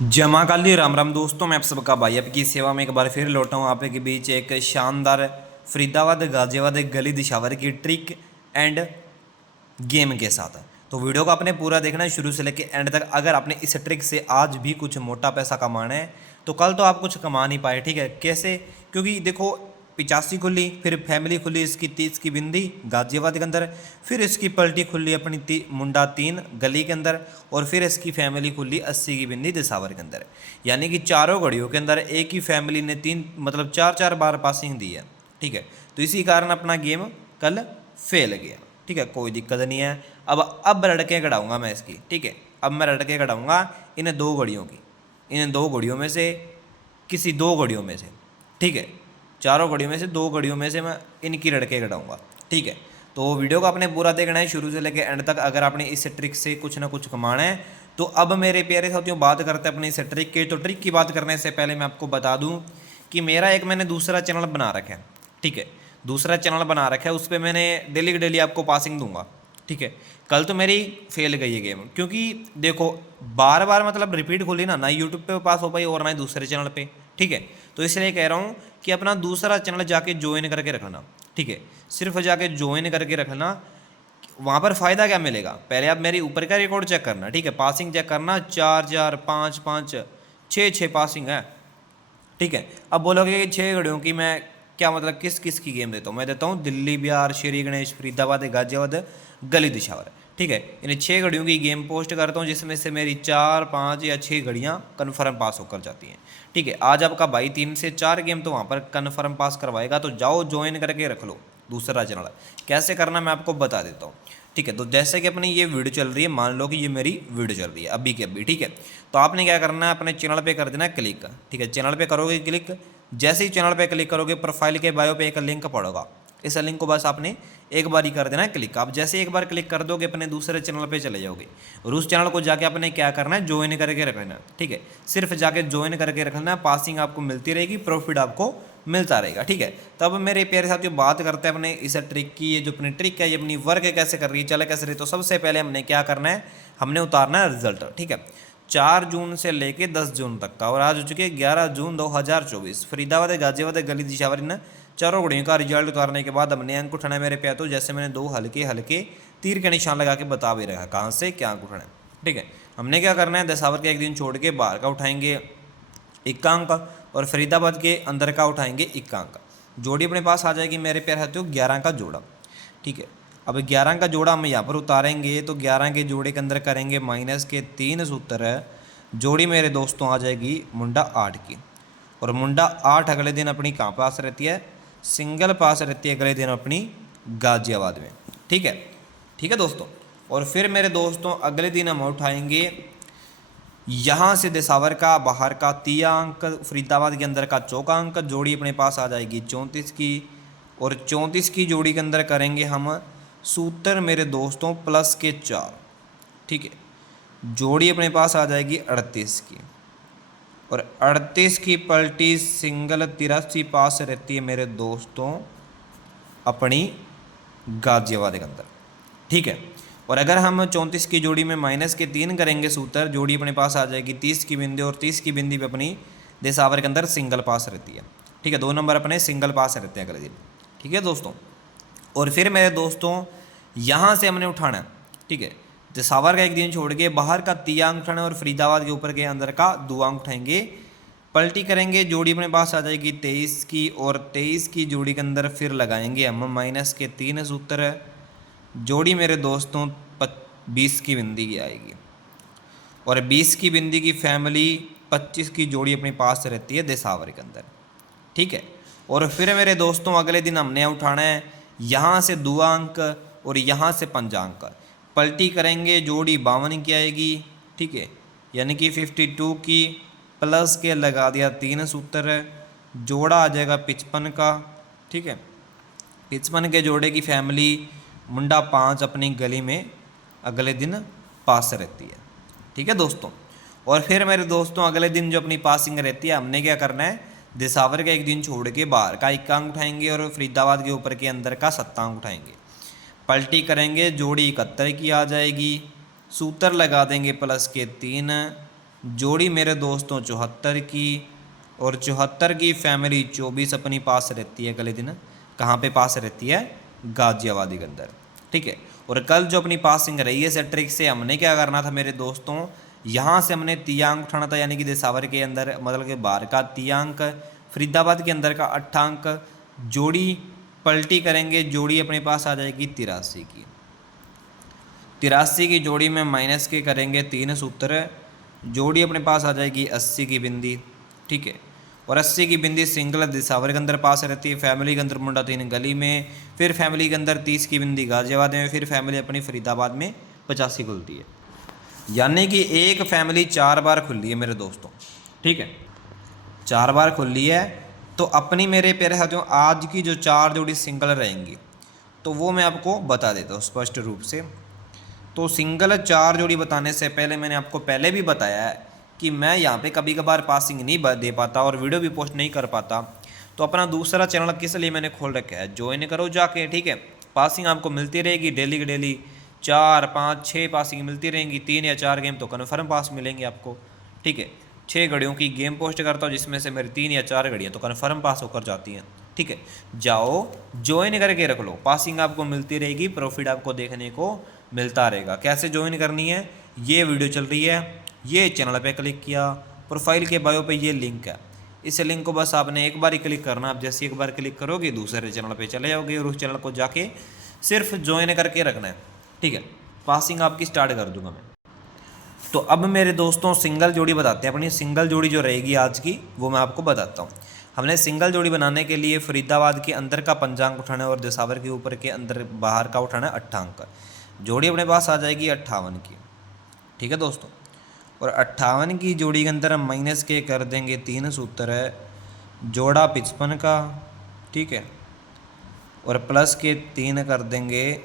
जमाकाली राम राम दोस्तों, मैं आप सबका भाई आपकी सेवा में एक बार फिर लौटा हूँ आप के बीच एक शानदार फरीदाबाद गाजियाबाद गली दिशावर की ट्रिक एंड गेम के साथ। तो वीडियो को आपने पूरा देखना है शुरू से लेकर एंड तक। अगर आपने इस ट्रिक से आज भी कुछ मोटा पैसा कमाना है तो कल तो आप कुछ कमा नहीं पाए, ठीक है। कैसे? क्योंकि देखो 85 खुली, फिर फैमिली खुली इसकी 30 की बिंदी गाजियाबाद के अंदर, फिर इसकी पलटी खुली अपनी मुंडा 3 गली के अंदर, और फिर इसकी फैमिली खुली 80 की बिंदी दिसावर के अंदर। यानी कि चारों घड़ियों के अंदर एक ही फैमिली ने 3 मतलब 4 बार पासिंग दी है, ठीक है। तो इसी कारण अपना गेम कल फेल गया, ठीक है। कोई दिक्कत नहीं है। अब लड़के कढ़ाऊँगा मैं इसकी, ठीक है। अब मैं लड़के कढ़ाऊँगा इन 2 घड़ियों की, इन 2 घड़ियों में से किसी 2 घड़ियों में से, ठीक है। चारों घड़ियों में से 2 घड़ियों में से मैं इनकी लड़के कढ़ाऊँगा, ठीक है। तो वीडियो को आपने पूरा देखना है शुरू से लेकर एंड तक। अगर आपने इस ट्रिक से कुछ ना कुछ कमाना है तो अब मेरे प्यारे साथियों बात करते हैं अपनी इस ट्रिक की। तो ट्रिक की बात करने से पहले मैं आपको बता दूं कि मेरा एक मैंने दूसरा चैनल बना रखा है, ठीक है। दूसरा चैनल बना रखा है, उस पर मैंने डेली आपको पासिंग दूंगा, ठीक है। कल तो मेरी फेल गई है गेम, क्योंकि देखो बार बार मतलब रिपीट खोली ना यूट्यूब पे पास हो पाई और ना ही दूसरे चैनल पे, ठीक है। तो इसलिए कह रहा हूँ कि अपना दूसरा चैनल जाके ज्वाइन करके रखना, ठीक है। सिर्फ जाके ज्वाइन करके रखना। वहाँ पर फ़ायदा क्या मिलेगा, पहले आप मेरी ऊपर का रिकॉर्ड चेक करना, ठीक है। पासिंग चेक करना, 4 5 5 6 पासिंग है, ठीक है। अब बोलोगे कि 6 घड़ियों की मैं क्या मतलब किस किस की गेम देता हूँ? मैं देता हूँ दिल्ली बिहार श्री गणेश फरीदाबाद गाजियाबाद गली दिशावर, ठीक है। इन 6 घड़ियों की गेम पोस्ट करता हूँ, जिसमें से मेरी 4 5 या 6 घड़ियाँ कन्फर्म पास होकर जाती हैं, ठीक है। आज आपका भाई 3 से 4 गेम तो वहाँ पर कन्फर्म पास करवाएगा। तो जाओ ज्वाइन करके रख लो दूसरा चैनल। कैसे करना मैं आपको बता देता हूँ, ठीक है। तो जैसे कि अपनी ये वीडियो चल रही है, मान लो कि ये मेरी वीडियो चल रही है अभी के अभी, ठीक है। तो आपने क्या करना है, अपने चैनल पे कर देना है क्लिक, ठीक है। चैनल पे करोगे क्लिक, जैसे ही चैनल पे क्लिक करोगे प्रोफाइल के बायो पे एक लिंक पड़ेगा, इस लिंक को बस आपने एक बार ही कर देना है क्लिक। आप जैसे एक बार क्लिक कर दोगे अपने दूसरे चैनल पे चले जाओगे, और उस चैनल को जाके आपने क्या करना है, ज्वाइन करके रखना है, ठीक है। सिर्फ जाके ज्वाइन करके रखना है, पासिंग आपको मिलती रहेगी, प्रॉफिट आपको मिलता रहेगा, ठीक है। तो अब मेरे प्यारे साथियों बात करते हैं अपने इस ट्रिक की। ये जो अपनी ट्रिक है ये अपनी वर्क कैसे कर रही है, चले कैसे रही। तो सबसे पहले हमने क्या करना है, हमने उतारना है रिजल्ट, ठीक है। 4 जून से लेके 10 जून तक का, और आज हो चुके 11 जून 2024 फरीदाबाद गाजियाबाद गली दिशावर इन चारों घड़ियों का रिजल्ट उतारने के बाद हमने अंक उठाना है मेरे प्यार। तो जैसे मैंने 2 हल्के हल्के तीर के निशान लगा के बता भी रहा कहाँ से क्या अंक उठाना है, ठीक है। हमने क्या करना है, दिसावर के एक दिन छोड़ के बाहर का उठाएंगे 1 अंक, और फरीदाबाद के अंदर का उठाएंगे 1 अंक। जोड़ी अपने पास आ जाएगी मेरे प्यार साथियों 11 का जोड़ा, ठीक है। अब 11 का जोड़ा हम यहाँ पर उतारेंगे तो 11 के जोड़े के अंदर करेंगे माइनस के 3 सूत्र। जोड़ी मेरे दोस्तों आ जाएगी मुंडा 8 की, और मुंडा 8 अगले दिन अपनी कहाँ पास रहती है, सिंगल पास रहती है अगले दिन अपनी गाजियाबाद में, ठीक है। ठीक है दोस्तों। और फिर मेरे दोस्तों अगले दिन हम उठाएंगे यहाँ से दिसावर का बाहर का 3 अंक, फरीदाबाद के अंदर का 4 अंक। जोड़ी अपने पास आ जाएगी 34 की, और 34 की जोड़ी के अंदर करेंगे हम सूत्र मेरे दोस्तों प्लस के 4, ठीक है। जोड़ी अपने पास आ जाएगी 38 की, और 38 की पलटी सिंगल 83 पास रहती है मेरे दोस्तों अपनी गाजियाबाद के अंदर, ठीक है। और अगर हम 34 की जोड़ी में माइनस के 3 करेंगे सूत्र, जोड़ी अपने पास आ जाएगी 30 की बिंदी, और 30 की बिंदी पे अपनी दिसावर के अंदर सिंगल पास रहती है, ठीक है। 2 नंबर अपने सिंगल पास रहते हैं अगले दिन, ठीक है दोस्तों। और फिर मेरे दोस्तों यहाँ से हमने उठाना है, ठीक है। दिसावर का एक दिन छोड़ के बाहर का 3 अंक उठाना है, और फरीदाबाद के ऊपर के अंदर का 2 अंक उठाएंगे, पलटी करेंगे। जोड़ी अपने पास आ जाएगी 23 की, और 23 की जोड़ी के अंदर फिर लगाएंगे हम माइनस के 3 सूत्र। जोड़ी मेरे दोस्तों 20 की बिंदी की आएगी, और 20 की बिंदी की फैमिली 25 की जोड़ी अपने पास रहती है दिसावर के अंदर, ठीक है। और फिर मेरे दोस्तों अगले दिन हमने उठाना है यहाँ से 2 अंक और यहाँ से 5 अंक। पलटी करेंगे, जोड़ी 52 की आएगी, ठीक है। यानी कि 52 की प्लस के लगा दिया 3 सूत्र, जोड़ा आ जाएगा 55 का, ठीक है। 55 के जोड़े की फैमिली मुंडा 5 अपनी गली में अगले दिन पास रहती है, ठीक है दोस्तों। और फिर मेरे दोस्तों अगले दिन जो अपनी पासिंग रहती है, हमने क्या करना है, दिसावर का एक दिन छोड़ के बाहर का 1 अंक उठाएंगे, और फरीदाबाद के ऊपर के अंदर का 7 अंक उठाएंगे। पलटी करेंगे, जोड़ी 71 की आ जाएगी, सूत्र लगा देंगे प्लस के 3, जोड़ी मेरे दोस्तों 74 की, और 74 की फैमिली 24 अपनी पास रहती है अगले दिन। कहाँ पे पास रहती है? गाजियाबाद के अंदर। ठीक है। और कल जो अपनी पासिंग रही है इस ट्रिक से हमने क्या करना था मेरे दोस्तों, यहाँ से हमने तियांक उठाना था, यानी कि देसावर के अंदर मतलब कि बाहर का तियांक, फरीदाबाद के अंदर का 8 अंक, जोड़ी पलटी करेंगे, जोड़ी अपने पास आ जाएगी 83 की। 83 की जोड़ी में माइनस के करेंगे 3 सूत्र, जोड़ी अपने पास आ जाएगी 80 की बिंदी। ठीक है। और 80 की बिंदी सिंगल दिसावर के अंदर पास रहती है, फैमिली के अंदर मुंडा 3 गली में, फिर फैमिली के अंदर 30 की बिंदी गाजियाबाद में, फिर फैमिली अपनी फरीदाबाद में 85 खुलती है। यानी कि एक फैमिली 4 बार खुली है मेरे दोस्तों। ठीक है, 4 बार खुली है। तो अपनी मेरे प्यारे साथियों आज की जो 4 जोड़ी सिंगल रहेंगी तो वो मैं आपको बता देता हूँ स्पष्ट रूप से। तो सिंगल 4 जोड़ी बताने से पहले मैंने आपको पहले भी बताया है कि मैं यहाँ पे कभी कभार पासिंग नहीं दे पाता और वीडियो भी पोस्ट नहीं कर पाता। तो अपना दूसरा चैनल किस लिए मैंने खोल रखा है, ज्वाइन करो जाके। ठीक है, पासिंग आपको मिलती रहेगी डेली की डेली, 4 5 6 पासिंग मिलती रहेंगी, 3 या 4 गेम तो कन्फर्म पास मिलेंगे आपको। ठीक है, 6 घड़ियों की गेम पोस्ट करता हूँ जिसमें से मेरी 3 या 4 घड़ियाँ तो कन्फर्म पास होकर जाती हैं। ठीक है, जाओ ज्वाइन करके रख लो, पासिंग आपको मिलती रहेगी, प्रॉफिट आपको देखने को मिलता रहेगा। कैसे ज्वाइन करनी है, ये वीडियो चल रही है, ये चैनल पे क्लिक किया, प्रोफाइल के बायो पे ये लिंक है, इस लिंक को बस आपने एक बार ही क्लिक करना। आप जैसे एक बार क्लिक करोगे दूसरे चैनल पे चले जाओगे और उस चैनल को जाके सिर्फ ज्वाइन करके रखना है। ठीक है, पासिंग आपकी स्टार्ट कर दूंगा मैं। तो अब मेरे दोस्तों सिंगल जोड़ी बताते हैं। अपनी सिंगल जोड़ी जो रहेगी आज की वो मैं आपको बताता हूँ। हमने सिंगल जोड़ी बनाने के लिए फरीदाबाद के अंदर का पंचांक उठाना है और देसावर के ऊपर के अंदर बाहर का उठाना है 8 अंक। जोड़ी अपने पास आ जाएगी 58 की। ठीक है दोस्तों, और 58 की जोड़ी के अंदर हम माइनस के कर देंगे 3 सूत्र है, जोड़ा 55 का। ठीक है, और प्लस के 3 कर देंगे,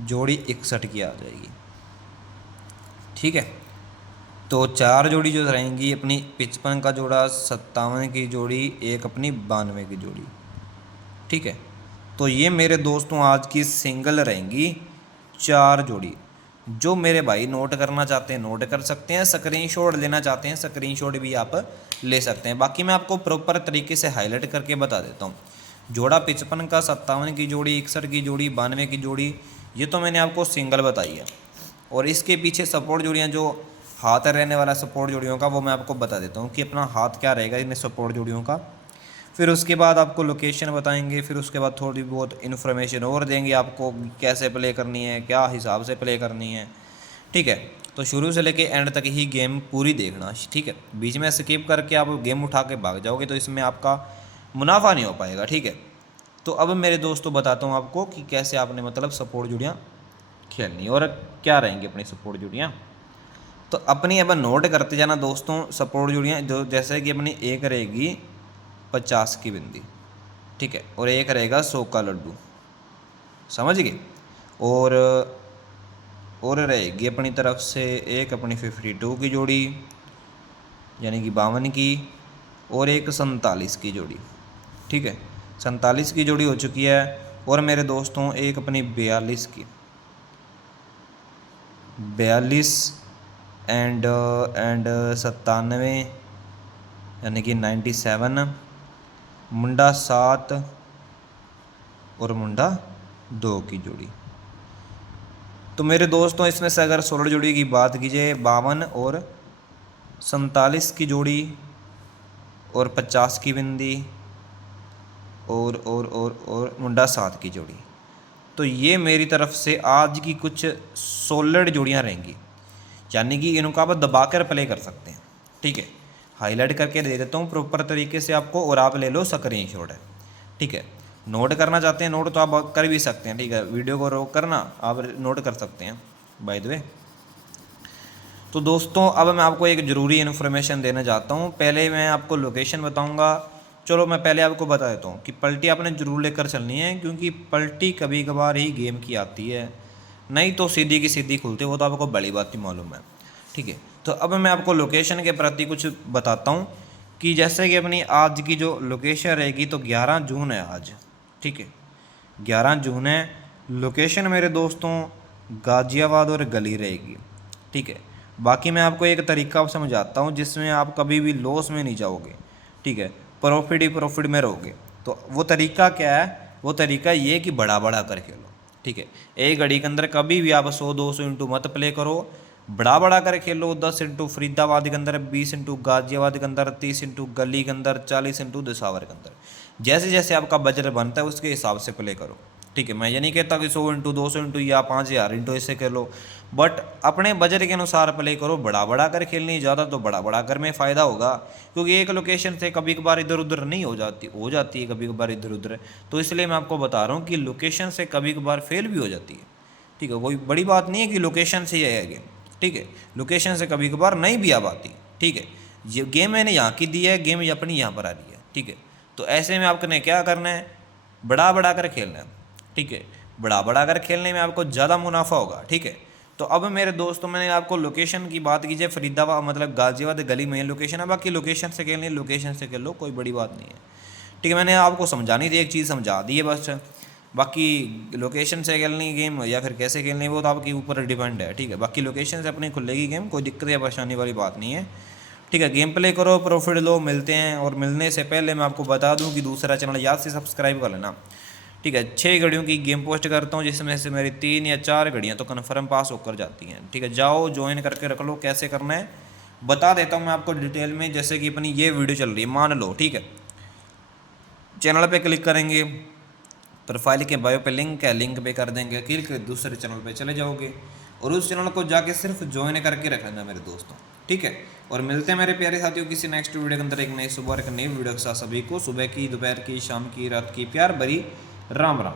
जोड़ी 61 की आ जाएगी। ठीक है, तो 4 जोड़ी जो रहेंगी अपनी 55 का जोड़ा, 57 की जोड़ी, एक अपनी 92 की जोड़ी। ठीक है, तो ये मेरे दोस्तों आज की सिंगल रहेंगी 4 जोड़ी। जो मेरे भाई नोट करना चाहते हैं नोट कर सकते हैं, स्क्रीनशॉट लेना चाहते हैं स्क्रीनशॉट भी आप ले सकते हैं। बाकी मैं आपको प्रॉपर तरीके से हाईलाइट करके बता देता हूँ। जोड़ा 55 का, 57 की जोड़ी, 61 की जोड़ी, 92 की जोड़ी, ये तो मैंने आपको सिंगल बताई है। और इसके पीछे सपोर्ट जोड़ियाँ जो हाथ रहने वाला सपोर्ट जोड़ियों का वो मैं आपको बता देता हूँ कि अपना हाथ क्या रहेगा इन सपोर्ट जोड़ियों का। फिर उसके बाद आपको लोकेशन बताएंगे, फिर उसके बाद थोड़ी बहुत इन्फॉर्मेशन और देंगे आपको कैसे प्ले करनी है, क्या हिसाब से प्ले करनी है। ठीक है, तो शुरू से लेके एंड तक ही गेम पूरी देखना। ठीक है, बीच में स्किप करके आप गेम उठा के भाग जाओगे तो इसमें आपका मुनाफा नहीं हो पाएगा। ठीक है, तो अब मेरे दोस्तों बताता हूँ आपको कि कैसे आपने मतलब सपोर्ट जुड़ियाँ खेलनी और क्या रहेंगी अपनी सपोर्ट जुड़ियाँ। तो अपनी अब नोट करते जाना दोस्तों सपोर्ट जुड़ियाँ, जो जैसे कि अपनी एक रहेगी 50 की बिंदी। ठीक है, और एक रहेगा 100 का लड्डू, समझ गए। और रहेगी अपनी तरफ से एक अपनी 52 की जोड़ी यानी कि 52 की, और एक 47 की जोड़ी। ठीक है, 47 की जोड़ी हो चुकी है। और मेरे दोस्तों एक अपनी 42 की, 42 एंड 97 यानी कि 97, मुंडा 7 और मुंडा 2 की जोड़ी। तो मेरे दोस्तों इसमें से अगर 16 जोड़ी की बात कीजिए, 52 और 47 की जोड़ी और 50 की बिंदी और मुंडा 7 की जोड़ी, तो ये मेरी तरफ से आज की कुछ सोलिड जोड़ियाँ रहेंगी, यानी कि इनको आप दबा कर प्ले कर सकते हैं। ठीक है, हाईलाइट करके दे देता हूँ प्रॉपर तरीके से आपको, और आप ले लो स्क्रीनशॉट है। ठीक है, नोट करना चाहते हैं नोट तो आप कर भी सकते हैं। ठीक है, वीडियो को रोक करना आप नोट कर सकते हैं बाय द वे। तो दोस्तों अब मैं आपको एक ज़रूरी इन्फॉर्मेशन देना चाहता हूँ। पहले मैं आपको लोकेशन बताऊँगा। चलो मैं पहले आपको बता देता हूँ कि पलटी आपने ज़रूर लेकर चलनी है, क्योंकि पलटी कभी कभार ही गेम की आती है, नहीं तो सीधी की सीधी खुलती है, वो तो आपको बड़ी बात ही मालूम है। ठीक है, तो अब मैं आपको लोकेशन के प्रति कुछ बताता हूँ कि जैसे कि अपनी आज की जो लोकेशन रहेगी तो 11 जून है आज। ठीक है, 11 जून है। लोकेशन मेरे दोस्तों गाजियाबाद और गली रहेगी। ठीक है, बाकी मैं आपको एक तरीका समझाता हूँ जिसमें आप कभी भी लॉस में नहीं जाओगे, ठीक है, प्रॉफिट ही प्रॉफिट में रहोगे। तो वो तरीका क्या है? वो तरीका ये कि बड़ा बड़ा कर खेलो, ठीक है। एक घड़ी के अंदर कभी भी आप 100-200 इंटू मत प्ले करो, बड़ा बड़ा कर खेलो। 10 इंटू फरीदाबाद के अंदर, 20 इंटू गाजियाबाद के अंदर, 30 इंटू गली के अंदर, 40 इंटू दिसावर के अंदर। जैसे जैसे आपका बजट बनता है उसके हिसाब से प्ले करो, ठीक है। मैं ये नहीं कहता कि 100 इंटू 200 इंटू या 5000 इंटू ऐसे कर लो, बट अपने बजट के अनुसार प्ले करो। बड़ा बड़ा कर खेलनी ज़्यादा तो बड़ा बड़ा कर में फ़ायदा होगा, क्योंकि एक लोकेशन से कभी कभार इधर उधर नहीं हो जाती है कभी कभार इधर उधर। तो इसलिए मैं आपको बता रहा हूँ कि लोकेशन से कभी कभार फेल भी हो जाती है, ठीक है। कोई बड़ी बात नहीं है कि लोकेशन से ही है गेम, ठीक है। लोकेशन से कभी कभार नहीं भी आ पाती, ठीक है। ये गेम मैंने यहाँ की दी है, गेम अपनी यहाँ पर आ रही है, ठीक है। तो ऐसे में आपने क्या करना है? बड़ा बड़ा कर खेलना है, ठीक है। बड़ा बड़ा कर खेलने में आपको ज़्यादा मुनाफा होगा, ठीक है। तो अब मेरे दोस्तों, मैंने आपको लोकेशन की बात की, फरीदाबाद मतलब गाजियाबाद गली में लोकेशन है। बाकी लोकेशन से खेलनी, लोकेशन से खेल लो, कोई बड़ी बात नहीं है, ठीक है। मैंने आपको समझानी थी, एक चीज़ समझा दी है बस। बाकी लोकेशन से खेलनी गेम या फिर कैसे खेलनी है वो तो आपके ऊपर डिपेंड है, ठीक है। बाकी लोकेशन से अपनी खुलेगी गेम, कोई दिक्कत या परेशानी वाली बात नहीं है, ठीक है। गेम प्ले करो, प्रॉफिट लो, मिलते हैं। और मिलने से पहले मैं आपको बता दूं कि दूसरा चैनल याद से सब्सक्राइब कर लेना, ठीक है। 6 घड़ियों की गेम पोस्ट करता हूँ, जिसमें से मेरी 3 या 4 घड़ियाँ तो कन्फर्म पास होकर जाती हैं, ठीक है। जाओ ज्वाइन करके रख लो, कैसे करना है बता देता हूँ मैं आपको डिटेल में। जैसे कि अपनी ये वीडियो चल रही है, मान लो, ठीक है। चैनल पे क्लिक करेंगे, प्रोफाइल के बायो पे लिंक है, लिंक पे कर देंगे क्लिक, दूसरे चैनल पे चले जाओगे और उस चैनल को जाके सिर्फ ज्वाइन करके रख लेना मेरे दोस्तों, ठीक है। और मिलते हैं मेरे प्यारे साथियों किसी नेक्स्ट वीडियो के अंदर, एक नई सुबह एक नई वीडियो के साथ। सभी को सुबह की, दोपहर की, शाम की, रात की प्यार भरी राम राम।